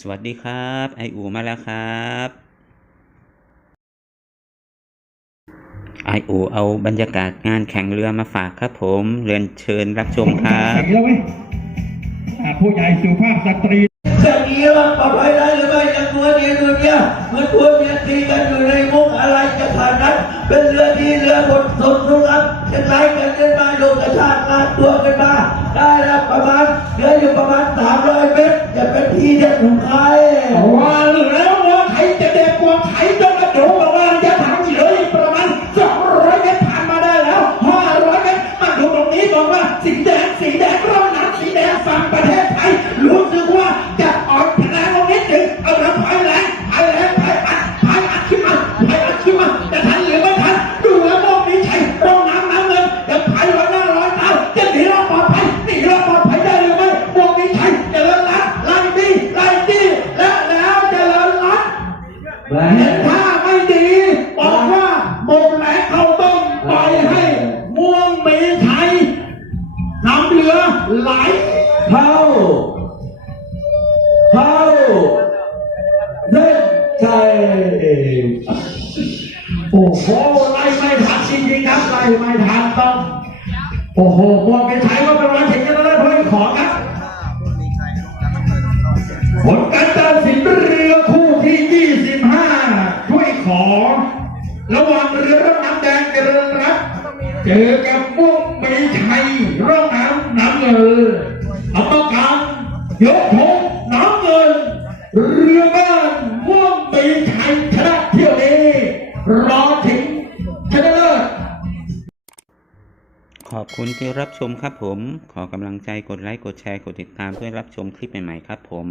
สวัสดีครับ ไออูมาแล้วครับไออูเอาบรรยากาศงานแข่งเรือมาฝากครับผมเรียนเชิญรับชมครับแข่งแล้วเว้ยอ่าผู้ใหญ่สุภาพสตรีอย่างนี้ว่าปลอดภัยได้หรือไม่ยังตัวนี้ตัวเนี้ยเหมือนตัวเมียตีกันอยู่ในมุกอะไรจะผ่านนั้นเป็นเรือที่เรือบนสุดสุรับจะไล่กันขึ้นมาโยกกระชากลากตัวกันมาได้แล้วประมาณเหลืออยู่ประมาณสามร้อยเมตรจะเป็ เห็นท่าไม่ดีบอกว่าหมดแหลกเขาต้องปล่อยให้ม่วงเมีชัยนำเรือไหลเท่าเท่าเล่นใจโอ้โหไล่ไม่ทันจริงๆครับไล่ไม่ทันต้องโอ้โหม่วงมีชัยก็เป็นวัน ระหว่างเรือร่องน้ำแดงเจริญรัตเจอกับม่วงมีชัยร่องน้ำน้ำเงินอาต้องการยกธงน้ำเงิน เรือบ้านม่วงมีชัยชนะเที่ยวนี้รอถึงชนะเลิศขอบคุณที่รับชมครับผม ขอกำลังใจกดไลค์กดแชร์กดติดตามเพื่อรับชมคลิปใหม่ๆครับผม